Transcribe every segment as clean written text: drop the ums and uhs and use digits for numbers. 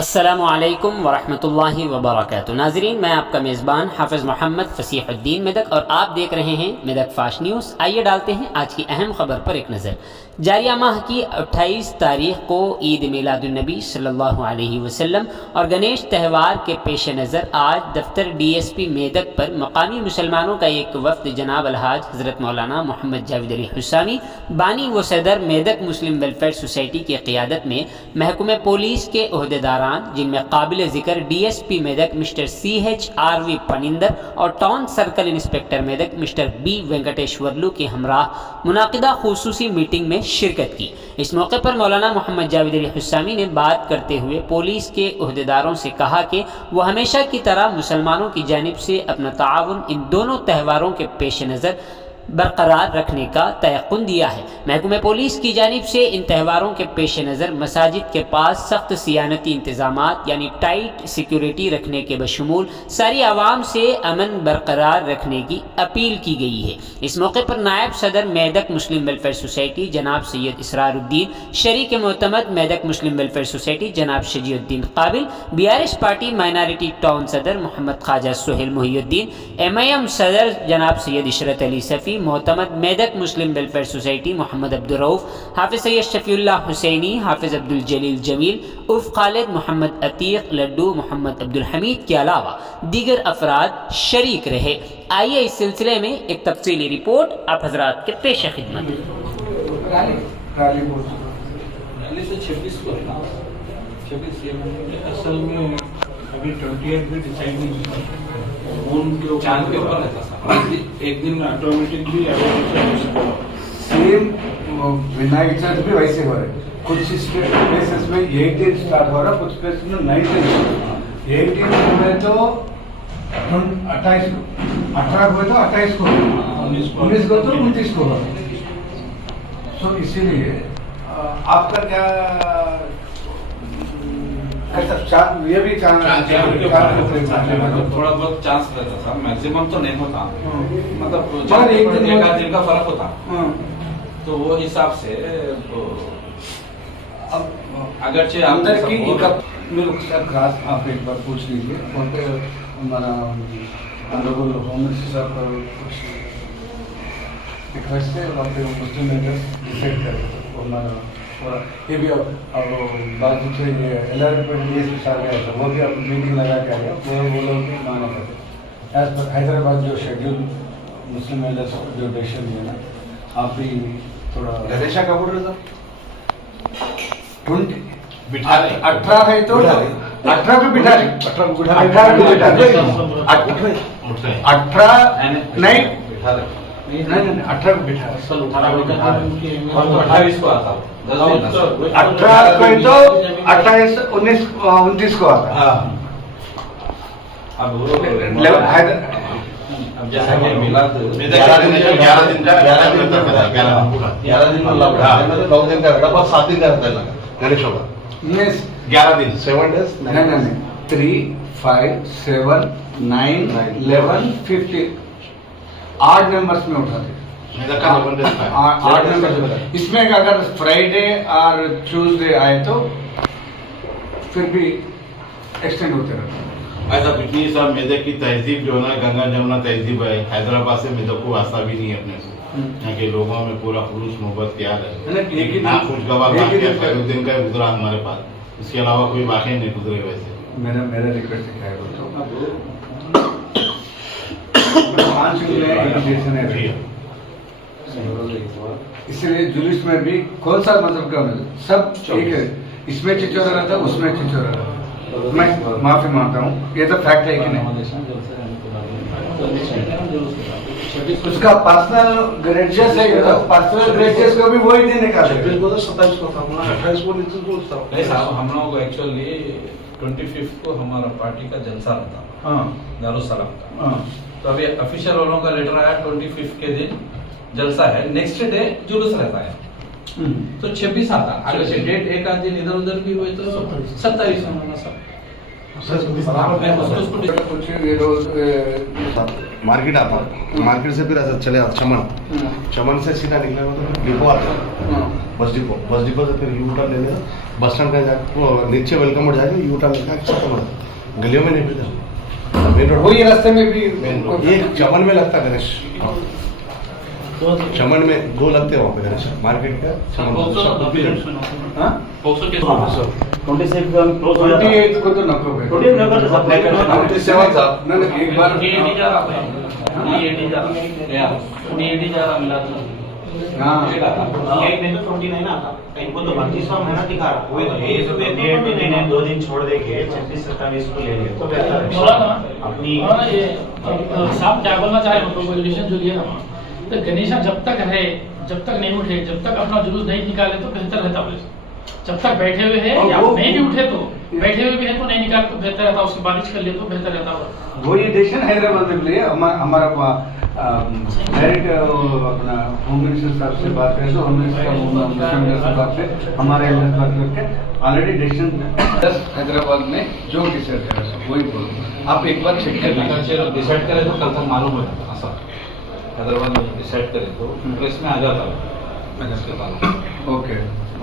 अस्सलामु अलैकुम वरहमतुल्लाहि वबरकातुहू। नाज़रीन, मैं आपका मेज़बान हाफ़िज़ मोहम्मद फ़सीहुद्दीन मेदक और आप देख रहे हैं मेदक फास्ट न्यूज़। आइए डालते हैं आज की अहम खबर पर एक नज़र। जारिया माह की 28 तारीख को ईद मिलादुन्नबी सल्लल्लाहु अलैहि वसल्लम और गणेश त्यौहार के पेश नज़र आज दफ्तर DSP मेदक पर मकामी मुसलमानों का एक वफ़द जनाब अलहाज हज़रत मौलाना मोहम्मद जावेद अली हुसामी बानी व सदर मेदक मुस्लिम वेलफेयर सोसाइटी की क़ियादत में महकमे पुलिस के अहदेदारान, जिनमें काबिल ज़िक्र DSP Medak mister CHRV Paninder और town circle inspector Medak mister B Venkateswarlu के हमराह मुनाकिदा खुसूसी मीटिंग में शिरकत की। इस मौके पर मौलाना मोहम्मद जावेद अली हुसामी ने बात करते हुए पुलिस के अहदेदारों से कहा कि वह हमेशा की तरह मुसलमानों की जानिब से अपना ताउन इन दोनों त्यौहारों के पेश नज़र बरकरार रखने का तयक़ुन दिया है। महकमे पुलिस की जानिब से इन त्यौहारों के पेश नज़र मसाजिद के पास सख्त सियानती इंतज़ामात यानी टाइट सिक्योरिटी रखने के बशमूल सारी आवाम से अमन बरकरार रखने की अपील की गई है। इस मौके पर नायब सदर मेदक मुस्लिम वेलफेयर सोसाइटी जनाब सैयद इसरारुद्दीन, शरीक मोतमद मेदक मुस्लिम वेलफेयर सोसाइटी जनाब शजीउद्दीन काबिल, BRS पार्टी माइनॉरिटी टाउन सदर मोहम्मद ख्वाजा सुहेल मुहियुद्दीन, MIM सदर जनाब सैयद इशरत अली सफ़ी, मोहतमद Medak Muslim welfare society Mohammed Abdul Rauf, हाफिज़ सैयद शफीउल्लाह हुसैनी, हाफिज़ अब्दुल जलील जमील उर्फ खालिद, मोहम्मद अतीक, लड्डू, मोहम्मद अब्दुल हमीद के अलावा दीगर अफराद शरीक रहे। आइए इस सिलसिले में एक तफसीली रिपोर्ट आप हजरात के पेश खिदमत। असल में अभी 28 भी डिसाइड नहीं हुआ, चांद के ऊपर रहता था। एक दिन ऑटोमेटिकली सेम विनायक चर्च भी वैसे हो रहे। कुछ प्लेसेस में 18 स्टार्ट हो रहा, कुछ प्लेसेस में 19। 18 में तो 28 को, 18 को तो 28 को, 19 को तो 29 को। सो इसीलिए आपका क्या ये भी थोड़ा बहुत चांस रहता था, मैक्सिमम तो नहीं होता, मतलब एक आध दिन का फर्क होता। तो वो हिसाब से अब अगरचे अंदर की खास आप एक बार पूछ लीजिए। हमारा ऑनरेबल होम मिनिस्टर साहब का कुछ रिक्वेस्ट है और फिर मुस्लिम लीडर्स डिसाइड करें। हमारा ये भी अब बात से ये LRP साहब गया था, वो भी अब मीटिंग लगा के आया, वो लोग भी माना करते एज पर हैदराबाद जो शेड्यूल मुस्लिम लीडर्स जो डिसीजन लिया ना, आप भी थोड़ा गणेशा का बोल रहा था 18 है तो 18 पे बिठा रहे, 18 को बिठा रहे, 18 नहीं 18 को बिठा 28 को आता, 18 को तो 28 19 29 को आता। अब जैसा कि मिलाद 11 दिन मतलब 9 दिन का रहता, बस 7 दिन का रहता है गणेश होगा 11 दिन 7 डेज नहीं 3 5 7 9 11 15 8 नंबर्स में उठाते, 8 नंबर। इसमें अगर फ्राइडे और ट्यूसडे आए तो फिर भी एक्सटेंड होते रहते। ऐसा कुछ नहीं साहब, मेदक की तहजीब जो है ना, गंगा जमुना तहजीब है। हैदराबाद से मेदक को वास्ता भी नहीं है अपने को, यहाँ के लोगों में पूरा खुलूस मोहब्बत प्यार है। लेकिन खुशगवार दिन का गुजरा हमारे पास, इसके अलावा कोई वाकई नहीं गुजरे। वैसे मेरा रिक्वेस्ट क्या है, इसलिए जुलूस में भी कौन सा मतलब का सब एक है, इसमें चिचोरा रहता, उसमें चिचोरा रहता। मैं माफी मांगता हूँ, ये तो फैक्ट है कि नहीं। उसका पर्सनल ग्रेजेस है, पर्सनल ग्रेजेस को भी वही दिन निकाले। 27 को था, 28 को नहीं साहब, हम लोगों को एक्चुअली 25 को हमारा पार्टी का जलसा रहता दारुसलाम का। तो अभी ऑफिशियल वालों का लेटर आया 25 के दिन जलसा है, नेक्स्ट डे जुलूस रहता है। तो 26 आता, अगर से डेट एक आध दिन इधर उधर भी हुए तो 27 होना सब मार्केट आता, मार्केट से फिर ऐसा चले चमन से सीधा निकले तो डिपो आता, बस डिपो से फिर यू टर्न ले लेना, बस स्टैंड का जाकर नीचे वेलकम मोड़ जाएगा, यू टर्न लेकर खत्म हो जाता, गलियों में नहीं मिलता, मेन रोड वही रास्ते में भी ये चमन में लगता है गणेश, चमन में 2 लगते हैं वहाँ पे गणेश मार्केट का चमन। हाँ? 26 को हम क्लोज हो जाता है। 28 को तो नको भाई। 28 नंबर से अप्लाई करना है। 27 साहब ना एक बार DAD जा रहा मिला तो हाँ एक में तो 29 आता, इनको तो 32वां महीना दिखा रहा। वही तो ये तो डेट भी नहीं, 2 दिन छोड़ देके 26-27 को ले ले तो बेहतर है। अपनी साहब क्या बोलना चाह रहे हैं, प्रोपोजिशन जो लिए ना, तो गणेशा जब तक रहे, जब तक नहीं उठे, जब तक अपना जुलूस नहीं निकाले तो बेहतर रहता बोले। जब तक बैठे हुए हैं या नहीं भी उठे तो बैठे हुए भी है तो नहीं निकाले तो बेहतर रहता, उसकी बारिश कर लिए तो बेहतर रहता। वो ये डिसीजन हैदराबाद में लिए हमारा डायरेक्ट अपना होम मिनिस्टर साहब से बात करें तो होम मिनिस्टर साहब से हमारे एलएस बात करके ऑलरेडी डिसीजन हैदराबाद में जो डिसाइड करेगा वही बोलो, आप एक बार चेक कर लीजिए। डिसाइड करें तो कल तक मालूम हो जाता ऐसा। हैदराबाद में डिसाइड करें तो प्रेस में आ जाता है इसके बाद। ओके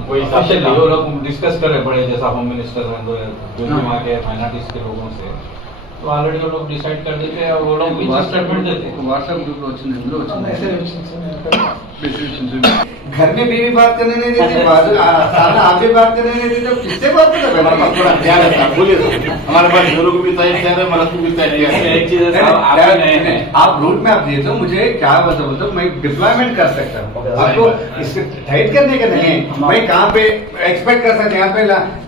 कोई ऑफिशियली वो लोग डिस्कस करें बड़े जैसा होम मिनिस्टर हैं जो भी वहाँ के माइनॉरिटीज के लोगों से, तो ऑलरेडी वो लोग डिसाइड कर देते हैं और वो लोग भी स्टेटमेंट देते हैं। व्हाट्सएप ग्रुप లో వచ్చింది ఇందులో వచ్చింది घर में बीवी बात करने नहीं देती, बाजू सामने आप भी बात करने नहीं देते, किससे बात करते हमारे पास थोड़ा तैयार है साहब, बोलिए साहब। हमारे पास जोरों को भी तैयार है, मलक को भी तैयार है। एक चीज है साहब, आप ही नए हैं। आप रूट में आप दिए तो मुझे क्या बोलते मैं डिप्लॉयमेंट कर सकता हूँ, आपको इसको टाइट करने का नहीं है। मैं कहाँ पे एक्सपेक्ट कर सकते हैं, यहाँ पे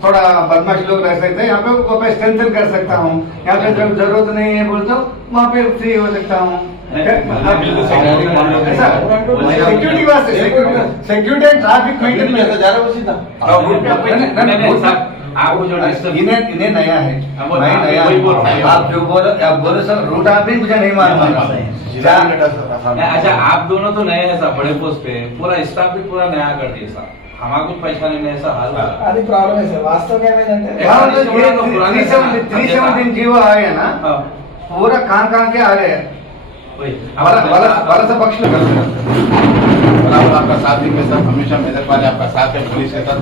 थोड़ा बदमाश लोग रह सकते हैं, यहाँ पे वहाँ पे स्ट्रेंथन कर सकता हूँ, यहाँ पे जब जरूरत नहीं है बोलते वहाँ पे फ्री हो सकता हूँ। सिक्योरिटी वास्ते सिक्योरिटी एंड ट्रैफिक मेंटेन में जा रहा है आपको जो डिस्टर्ब इन्हें नया है, वो मैं नया वही बोल हूँ। रहे हैं। आप जो बोलो सर रूट आप भी मुझे नहीं मालूम है। अच्छा आप दोनों तो नए हैं साहब, बड़े पोस्ट पे, पूरा स्टाफ भी पूरा नया कर दिया साहब, हमारा कुछ पहचाने में ऐसा हाल हुआ। అది ప్రాబ్లం है सर वास्तव में ఏమైందంటే हाँ, तो ये 317 जीवो आ गया ना, पूरा कान के आ गए वाला सब पक्ष लगा बराबर आपका साथ देंगे सर, हमेशा मेरे पास आपका साथ है, पुलिस के साथ